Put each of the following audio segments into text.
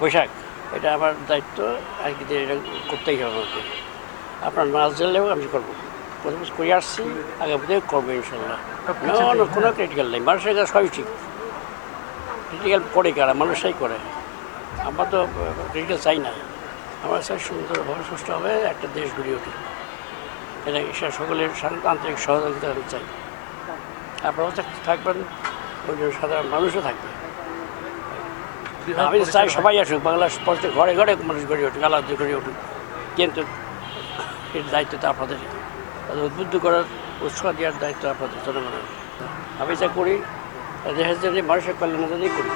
বৈশাখ এটা আমার দায়িত্ব আর কি, এটা করতেই হবে আমাকে। আপনার মাছ জানলেও আমি করবো, প্রথম করে আসছি, আগামীতে করবো ইনশাল্লাহ। কোনো ক্রিটিক্যাল নেই, মানুষের কাছে সবই ঠিক। ক্রিটিক্যাল করে কারা, মানুষরাই করে। আমরা তো ক্রিটিক্যাল চাই না, আমরা চাই সুন্দরভাবে সুষ্ঠুভাবে একটা দেশ গড়ে উঠি। এটা সকলের আন্তরিক সহযোগিতা আমি চাই। আপনারাও থাকবেন, সাধারণ মানুষও থাকবে। আমি চাই সবাই আসুক, বাংলার প্রত্যেক ঘরে ঘরে মানুষ গড়ে উঠুক, আলাদা গড়ে উঠুক, কিন্তু এর দায়িত্ব তো আপনাদের, উদ্বুদ্ধ করার, উৎসাহ দেওয়ার দায়িত্ব আপনাদের জনগণের। আমি যা করি দেশের জন্য, মানুষের কল্যাণের জন্যই করি,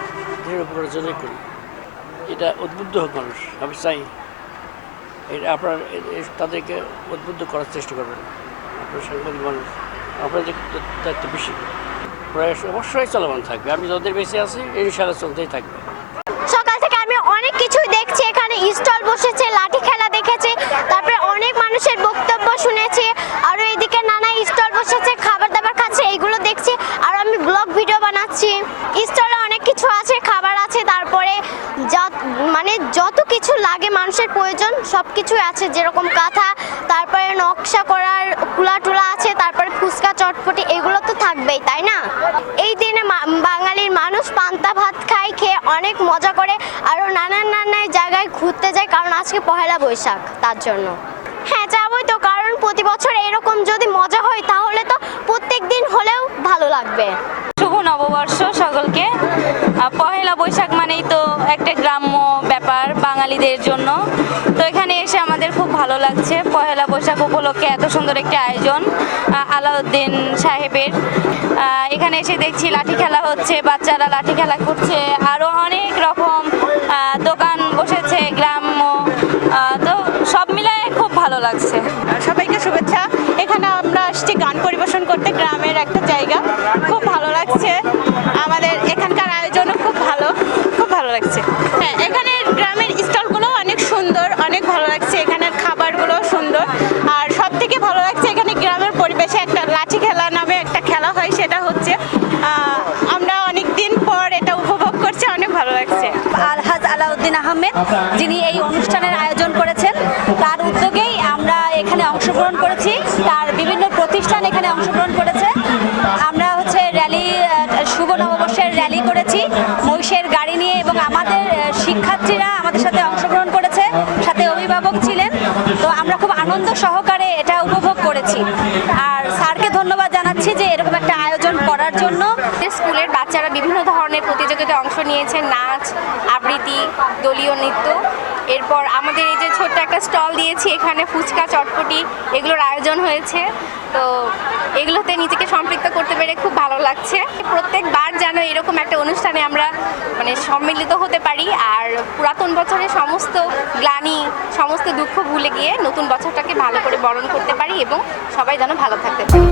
দেশের উপকারের জন্যই করি। এটা উদ্বুদ্ধ হোক মানুষ, আমি চাই এটা আপনার তাদেরকে উদ্বুদ্ধ করার চেষ্টা করবেন। আপনার সাংবাদিক মানুষ, আপনাদের দায়িত্ব বেশি, প্রয়াস অবশ্যই চলমান থাকবে। আমি যাদের বেঁচে আছি এই সারা চলতেই থাকবে। সকাল থেকে আমি অনেক কিছুই দেখছি, এখানে স্টল বসেছে, লাঠি খেলা দেখেছি, তারপরে অনেক মানুষের বক্তব্য শুনেছি, আর এইদিকে নানা স্টল বসেছে, খাবার দাবার খাচ্ছে, এইগুলো দেখছি। আর আমি ব্লগ ভিডিও বানাচ্ছি, স্টলে অনেক কিছু আছে, খাবার আছে, তারপরে মানে যত কিছু লাগে মানুষের প্রয়োজন সব কিছুই আছে, যেরকম কাঁথা, তারপরে নকশা করার কুলা টুলা আছে, তারপরে ফুচকা চটপটি, এগুলো তো থাকবেই, তাই না? এই দিনে বাঙালির মানুষ পান্তা ভাত খায়, খেয়ে অনেক মজা করে, আরও নানান নানান জায়গায় ঘুরতে যায়, কারণ আজকে পহেলা বৈশাখ, তার জন্য। হ্যাঁ, যাবই তো, কারণ প্রতি বছর এরকম যদি মজা হয় তাহলে তো প্রত্যেক দিন হলেও ভালো লাগবে। শুভ নববর্ষ সকলকে। পহেলা বৈশাখ মানেই তো একটা গ্রাম্য ব্যাপার বাঙালিদের জন্য, তো এখানে এসে আমাদের খুব ভালো লাগছে। পহেলা বৈশাখ উপলক্ষে এত সুন্দর একটি আয়োজন আলাউদ্দিন সাহেবের। এখানে এসে দেখছি লাঠি খেলা হচ্ছে, বাচ্চারা লাঠি খেলা করছে, আরও অনেক রকম দোকান বসেছে গ্রাম্য, তো সব মিলায় খুব ভালো লাগছে। সবাইকে শুভেচ্ছা। এখানে আমরা আসছি গান পরিবেশন করতে, গ্রামের একটা জায়গা, খুব ভালো লাগছে। আমাদের এখানকার আয়োজনও খুব ভালো লাগছে। হ্যাঁ, এখানের গ্রামের স্টলগুলো অনেক সুন্দর, অনেক ভালো লাগছে। এখানের খাবারগুলো সুন্দর, আর সব থেকে ভালো লাগছে এখানে গ্রামের পরিবেশে একটা লাঠি খেলা নামে একটা খেলা হয়, সেটা হচ্ছে আমরা অনেক দিন পর এটা উপভোগ করছি, অনেক ভালো লাগছে। আলহাজ আলাউদ্দিন আহমেদ যিনি এই অনুষ্ঠানের আয়োজন করেছেন, তার উদ্যোগেই আমরা এখানে অংশগ্রহণ করেছি, তার বিভিন্ন প্রতিষ্ঠান এখানে অংশগ্রহণ করেছে। আমরা র্যালি, শুভ নববর্ষের র্যালি করেছি মহিষের গাড়ি নিয়ে, এবং আমাদের শিক্ষার্থীরা আমাদের সাথে অংশগ্রহণ করেছে, সাথে অভিভাবক ছিলেন। তো আমরা খুব আনন্দ সহকারে এটা উপভোগ করেছি, আর স্যারকে ধন্যবাদ জানাচ্ছি যে এরকম একটা আয়োজন করার জন্য। স্কুলের বাচ্চারা বিভিন্ন ধরনের প্রতিযোগিতায় অংশ নিয়েছে, নাচ, আবৃত্তি, দলীয় নৃত্য। এরপর আমাদের এই যে ছোট্ট একটা স্টল দিয়েছি, এখানে ফুচকা চটপটি এগুলোর আয়োজন হয়েছে, তো এগুলোতে নিজেকে সম্পৃক্ত করতে পেরে খুব ভালো লাগছে। প্রত্যেকবার যেন এরকম একটা অনুষ্ঠানে আমরা সম্মিলিত হতে পারি, আর পুরাতন বছরের সমস্ত গ্লানি, সমস্ত দুঃখ ভুলে গিয়ে নতুন বছরটাকে ভালো করে বরণ করতে পারি, এবং সবাই যেন ভালো থাকতে পারে।